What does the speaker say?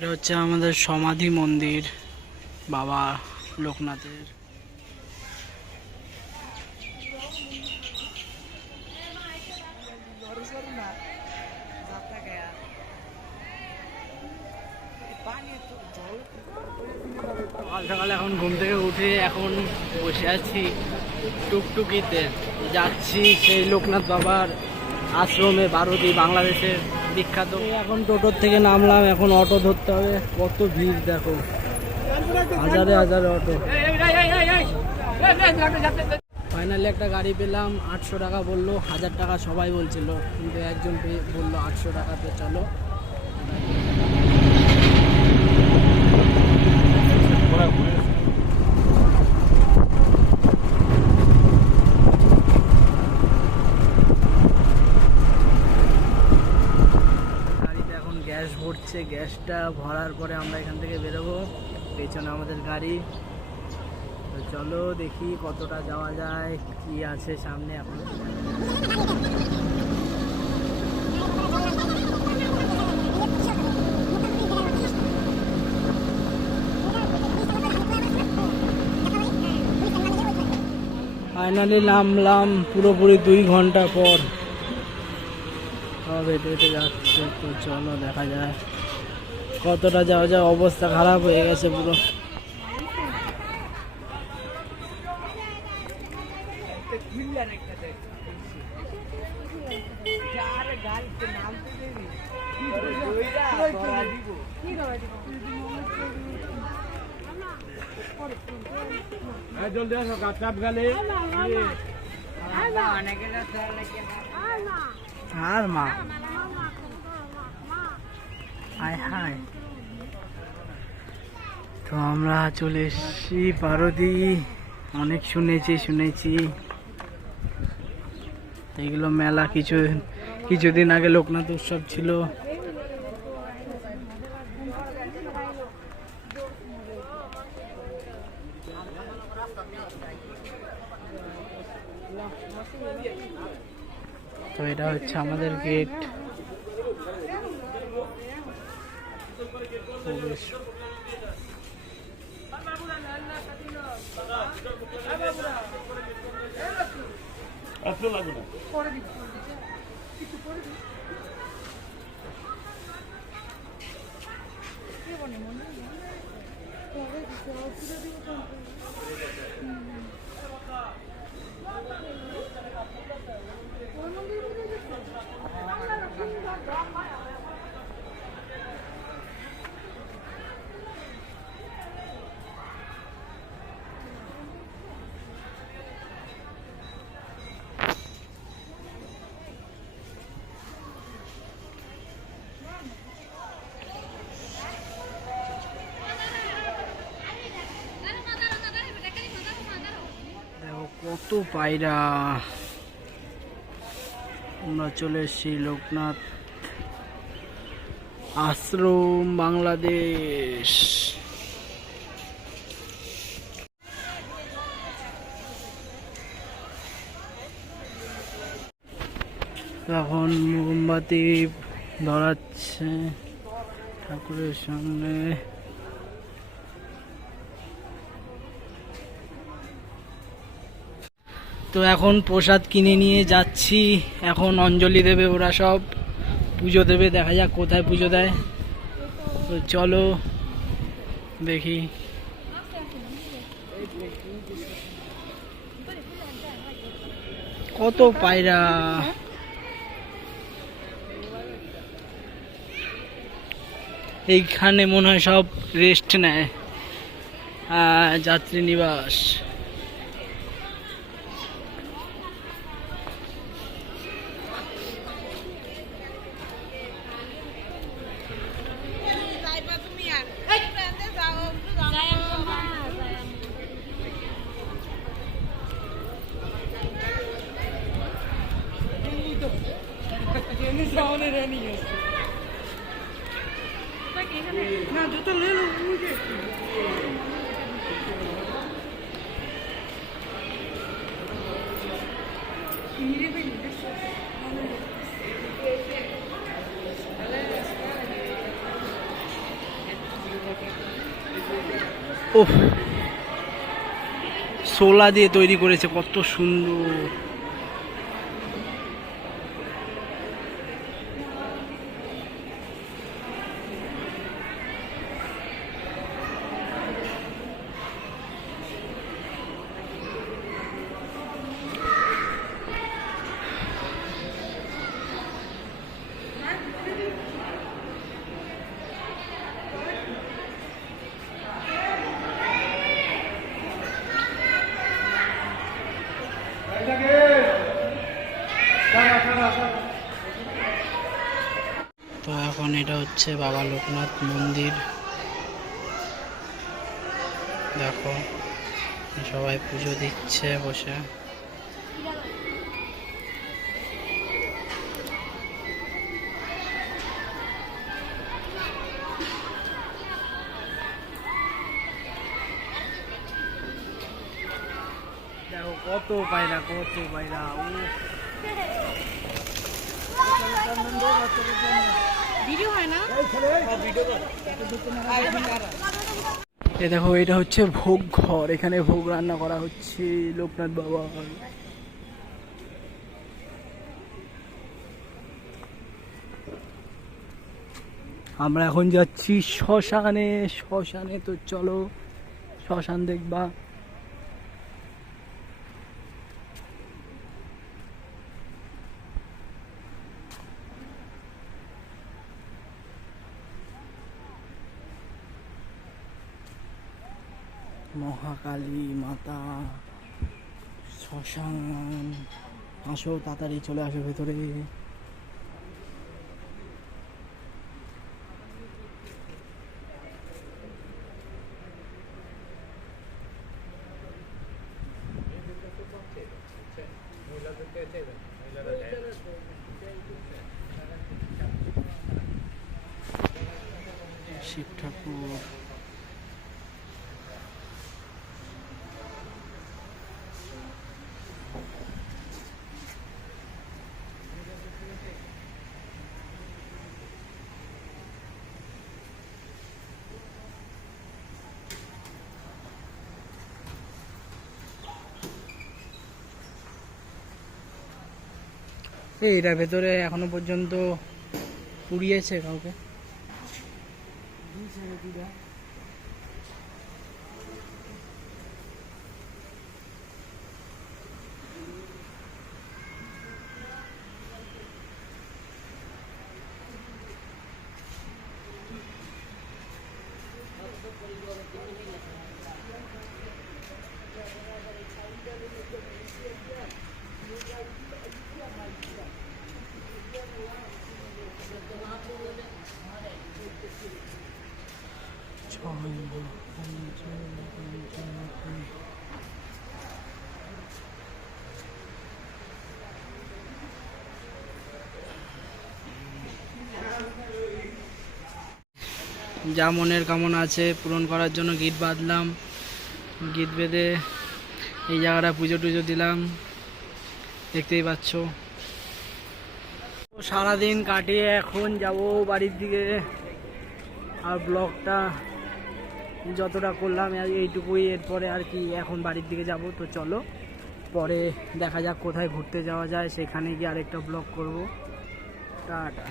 এটা হচ্ছে আমাদের সমাধি মন্দির বাবা লোকনাথের। সকাল সকাল এখন ঘুম থেকে উঠে এখন বসে আছি টুকটুকিতে, যাচ্ছি সেই লোকনাথ বাবার আশ্রমে বারোদি, বাংলাদেশের বিখ্যাত। এখন টোটোর থেকে নামলাম, এখন অটো ধরতে হবে। কত ভিড় দেখো, হাজারে হাজারে অটো। ফাইনালি একটা গাড়ি পেলাম, 800 টাকা বললো, 1000 টাকা সবাই বলছিল, কিন্তু একজন বললো 800 টাকাতে চলো। গাড়িতে এখন গ্যাস ভরছে, গ্যাসটা ভরার পরে আমরা এখান থেকে বেরোবো। পেছনে আমাদের গাড়ি। তো চলো দেখি কতটা যাওয়া যায়, কি আছে সামনে এখন। ফাইনালি নামলাম পুরোপুরি 2 ঘন্টা পর। সব হেঁটে হেঁটে যাচ্ছে, তো চলো দেখা যায় কতটা যাওয়া যায়। অবস্থা খারাপ হয়ে গেছে পুরো। আর মা হায় হায়। তো আমরা চলে এসেছি পারদি। অনেক শুনেছি এগুলো মেলা। কিছুদিন আগে লোকনাথ উৎসব ছিল। তো এটা হচ্ছে আমাদের গেট। দেখো কত পায়রা। আমরা চলে এসেছি লোকনাথ আশ্রম বাংলাদেশ। এখন মোমবাতি ধরাচ্ছে ঠাকুরের সামনে। তো এখন প্রসাদ কিনে নিয়ে যাচ্ছি, এখন অঞ্জলি দেবে ওরা, সব পুজো দেবে। দেখা যাক কোথায় পুজো দেয়। তো চলো দেখি। কত পায়রা। এইখানে মনে হয় সব রেস্ট নেয়, যাত্রী নিবাস। না জুতো ले लो मुझे। ওহ, শোলা দিয়ে তৈরি করেছে, কত সুন্দর। তো এখন এটা হচ্ছে বাবা লোকনাথ মন্দির। দেখো সবাই পুজো দিচ্ছে বসে। দেখো কত পায়রা, কত পায়রা। ভিডিও হয় না? এ দেখো এটা হচ্ছে ভোগ ঘর, এখানে ভোগ রান্না করা হচ্ছে লোকনাথ বাবা। আমরা এখন যাচ্ছি শ্মশানে। শ্মশানে তো চলো শ্মশান দেখবা। মহাকালী মাতা, শ্মশান। আসো তাড়াতাড়ি চলে আসো ভেতরে। শিব ঠাকুর। এইটার ভেতরে এখনো পর্যন্ত পুড়িয়েছে কাউকে। যা মনের কামনা আছে পূরণ করার জন্য গিট বাঁধলাম। গিট বেঁধে এই জায়গাটা পুজো টুজো দিলাম, দেখতেই পাচ্ছ। সারাদিন কাটিয়ে এখন যাব বাড়ির দিকে। আর ব্লগটা যতটা করলাম এইটুকুই, এরপরে আর কি এখন বাড়ির দিকে যাব। তো চলো পরে দেখা যাক কোথায় ঘুরতে যাওয়া যায়, সেখানে গিয়ে আরেকটা ব্লগ করব। টাটা।